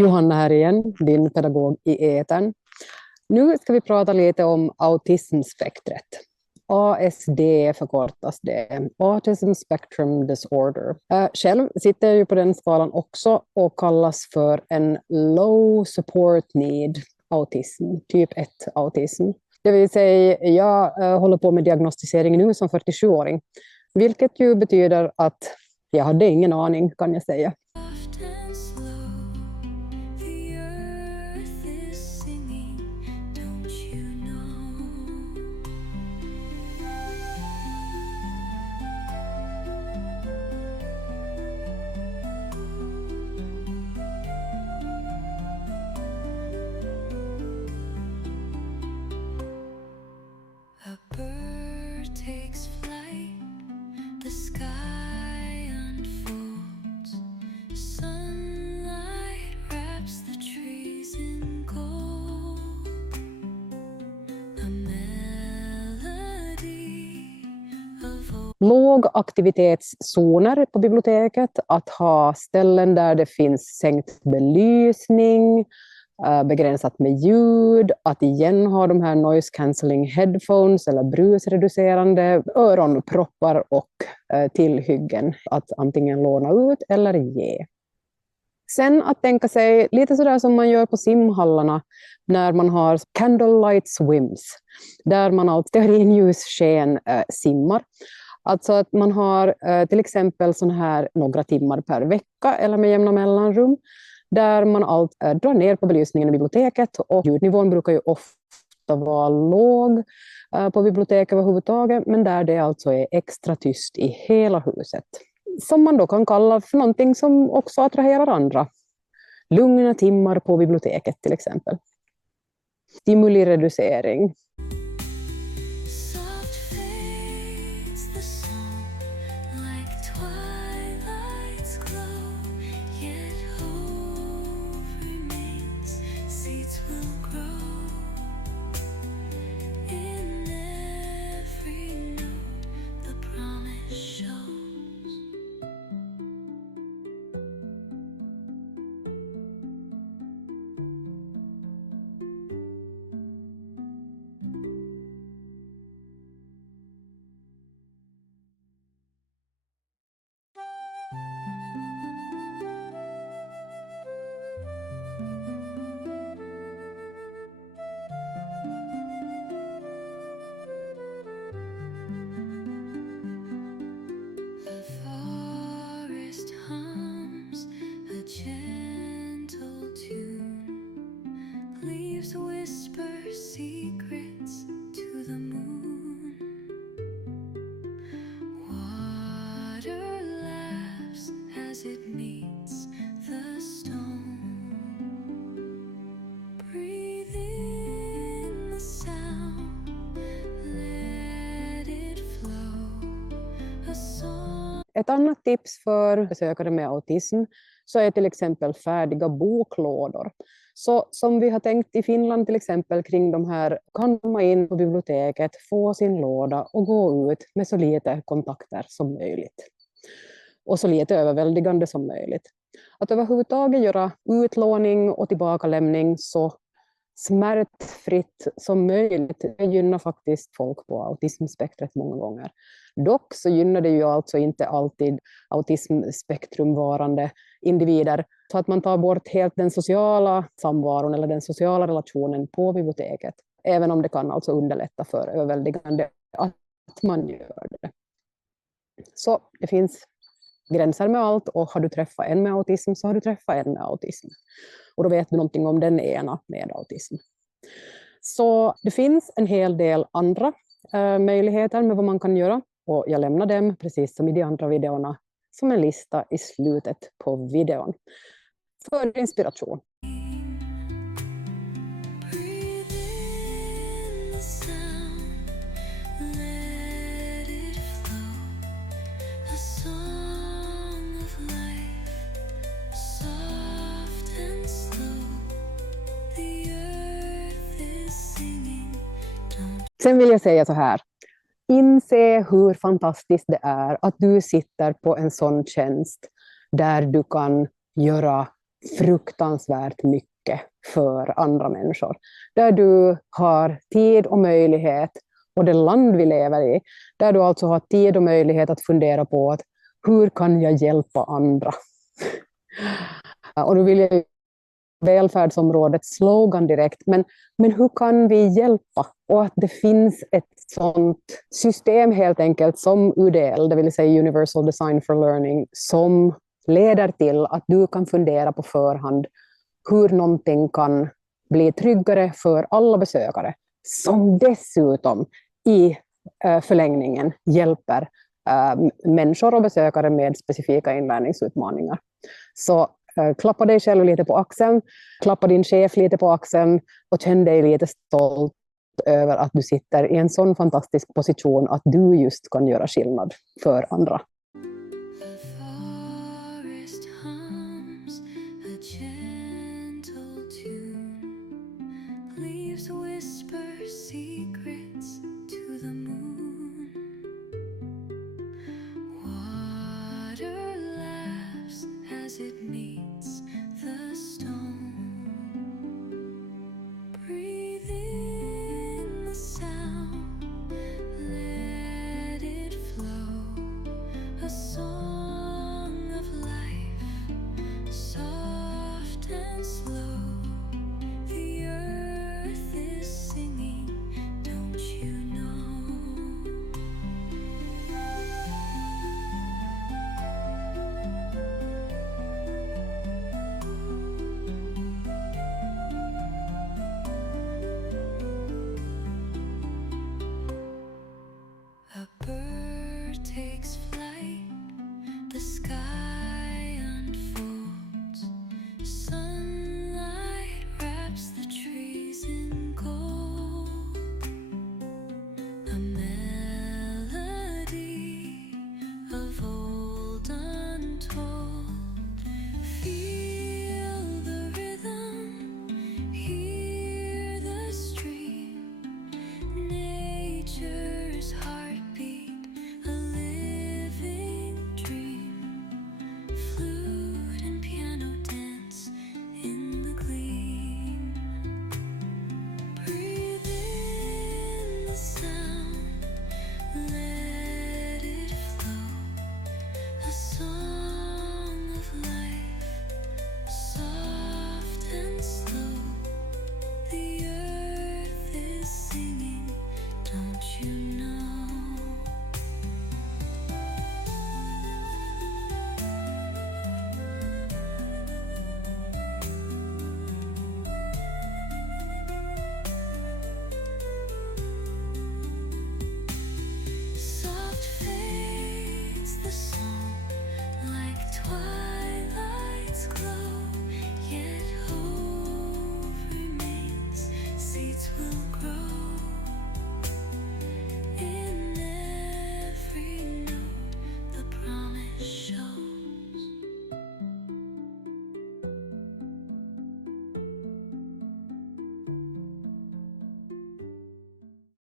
Johanna här igen, din pedagog i etern. Nu ska vi prata lite om autismspektret. ASD förkortas det, Autism Spectrum Disorder. Själv sitter jag ju på den skalan också och kallas för en low support need autism, typ 1 autism. Det vill säga, jag håller på med diagnostisering nu som 47-åring, vilket ju betyder att jag hade ingen aning, kan jag säga. Lågaktivitetszoner på biblioteket, att ha ställen där det finns sänkt belysning, begränsat med ljud, att igen ha de här noise cancelling headphones eller brusreducerande öronproppar och tillhyggen att antingen låna ut eller ge. Sen att tänka sig lite sådär som man gör på simhallarna när man har candlelight swims, där man alltid stearinljussken simmar. Alltså att man har till exempel sån här några timmar per vecka eller med jämna mellanrum där man drar ner på belysningen i biblioteket, och ljudnivån brukar ju ofta vara låg på biblioteket överhuvudtaget, men där det alltså är extra tyst i hela huset. Som man då kan kalla för någonting som också attraherar andra. Lugna timmar på biblioteket till exempel. Stimulireducering. Ett annat tips för besökare med autism så är till exempel färdiga boklådor. Så som vi har tänkt i Finland till exempel kring de här, kan man in på biblioteket, få sin låda och gå ut med så lite kontakter som möjligt. Och så lite överväldigande som möjligt. Att överhuvudtaget göra utlåning och tillbakalämning så smärtfritt som möjligt, det gynnar faktiskt folk på autismspektret många gånger. Dock så gynnar det ju alltså inte alltid autismspektrumvarande individer, så att man tar bort helt den sociala samvaron eller den sociala relationen på biblioteket, även om det kan alltså underlätta för överväldigande att man gör det. Så det finns gränser med allt, och har du träffat en med autism så har du träffat en med autism. Och då vet du någonting om den ena med autism. Så det finns en hel del andra möjligheter med vad man kan göra. Och jag lämnar dem, precis som i de andra videorna, som en lista i slutet på videon. För inspiration. Sen vill jag säga så här. Inse hur fantastiskt det är att du sitter på en sån tjänst där du kan göra fruktansvärt mycket för andra människor. Där du har tid och möjlighet, och det land vi lever i, där du alltså har tid och möjlighet att fundera på att hur kan jag hjälpa andra? Och då vill jag välfärdsområdets slogan direkt, men hur kan vi hjälpa? Och att det finns ett sådant system helt enkelt som UDL, det vill säga Universal Design for Learning, som leder till att du kan fundera på förhand hur någonting kan bli tryggare för alla besökare, som dessutom i förlängningen hjälper människor och besökare med specifika inlärningsutmaningar. Så klappa dig själv lite på axeln, klappa din chef lite på axeln och känn dig lite stolt över att du sitter i en sån fantastisk position att du just kan göra skillnad för andra.